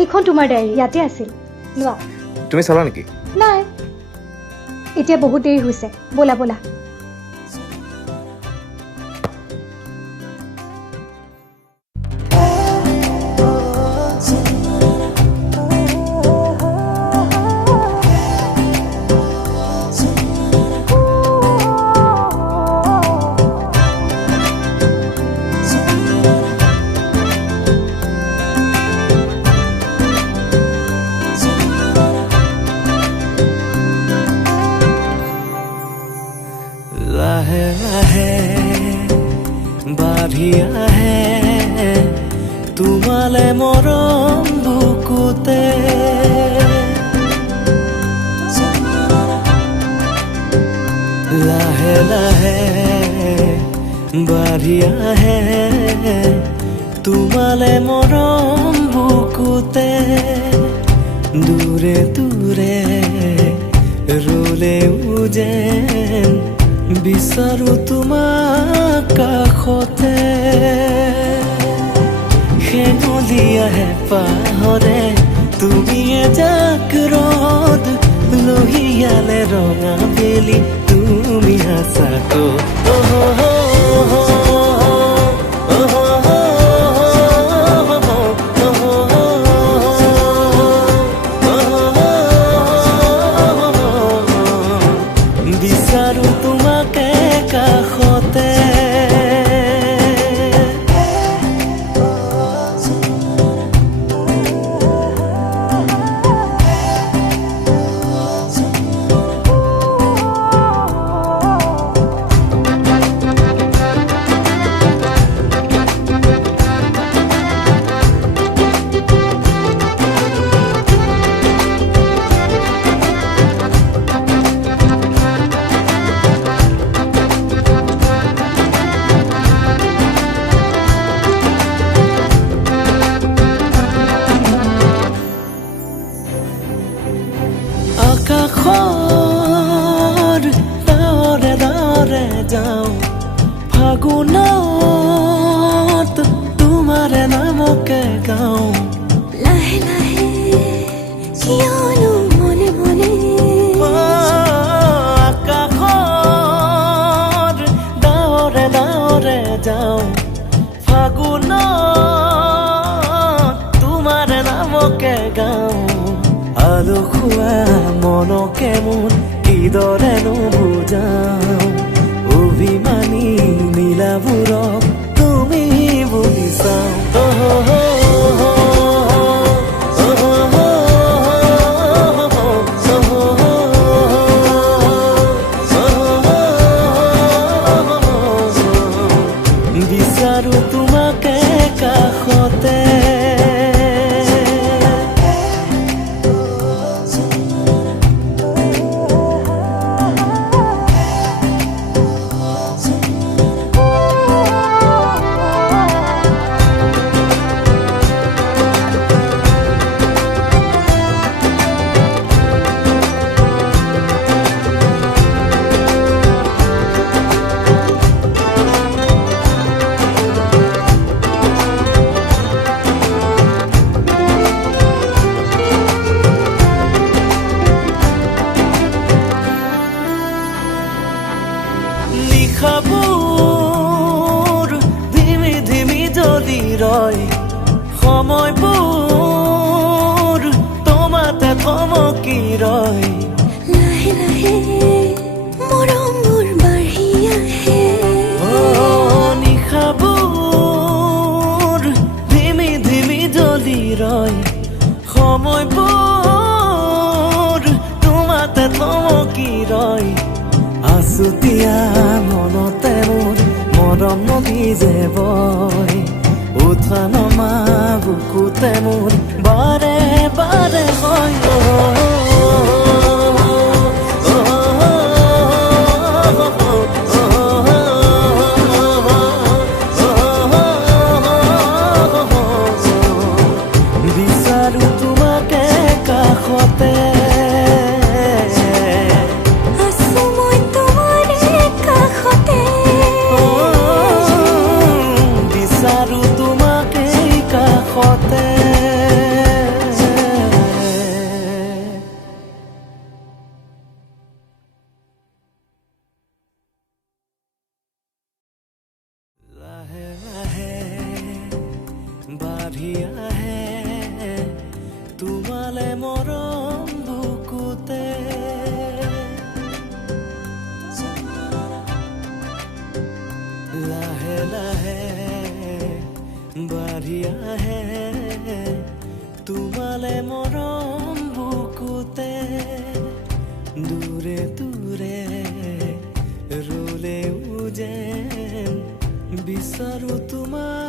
এইখন তোমাৰ ডায়েৰী ইয়াতে আছিল লোৱা তুমি চালা নেকি নাই এতিয়া বহুত দেৰি হৈছে বলা বলা लाहे लाहे बाढ़ी आहे तुम्हारे मरम बुकुते लाहे लाहे बाढ़ी आहे तुम्हारे मरम बुकुते दूरे दूरे रोले उजेन বিচাৰো তোমাক কাষতে হেঙুলীয়াহে পাহৰে তুমি এজাক ৰদ লহিয়ালে ৰঙা বেলি তুমি আছাকো বিচাৰো তোমাকে কাষতে আকাশৰ ডাৱৰে ডাৱৰে যাওঁ ফাগুনত তোমাৰে নামকে গাওঁ লাহে লাহে কিয়নো মনে মনে আকাশৰ ডাৱৰে ডাৱৰে যাওঁ ফাগুনত তোমাৰে নামকে গাওঁ আলসুৱা মনকে মোৰ কিদৰেনো বুজাওঁ অভিমানী নীলাবোৰক তুমি বুলি চাওঁ বিচাৰো তোমাকে কাষতে নিশাবোৰ ধিমি ধিমি জ্বলি ৰয় সময়বোৰ তোমাতে থমকি ৰয় লাহে লাহে মৰমবোৰ বাঢ়ি আহে নিশাবোৰ ধিমি ধিমি জ্বলি ৰয় সময়বোৰ তোমাতে থমকি ৰয় আছুতীয়া মনতে মোৰ মৰম নদী যে বয় উঠা নমা বুকুতে মোৰ বাৰে বাৰে হয় বিচাৰো তোমাকে কাষতে মৰম বুকুতে লাহে লাহে বাঢ়ি আহে তোমালে মৰম বুকুতে দূৰে দূৰে ৰলেও যেন বিচাৰো তোমাৰ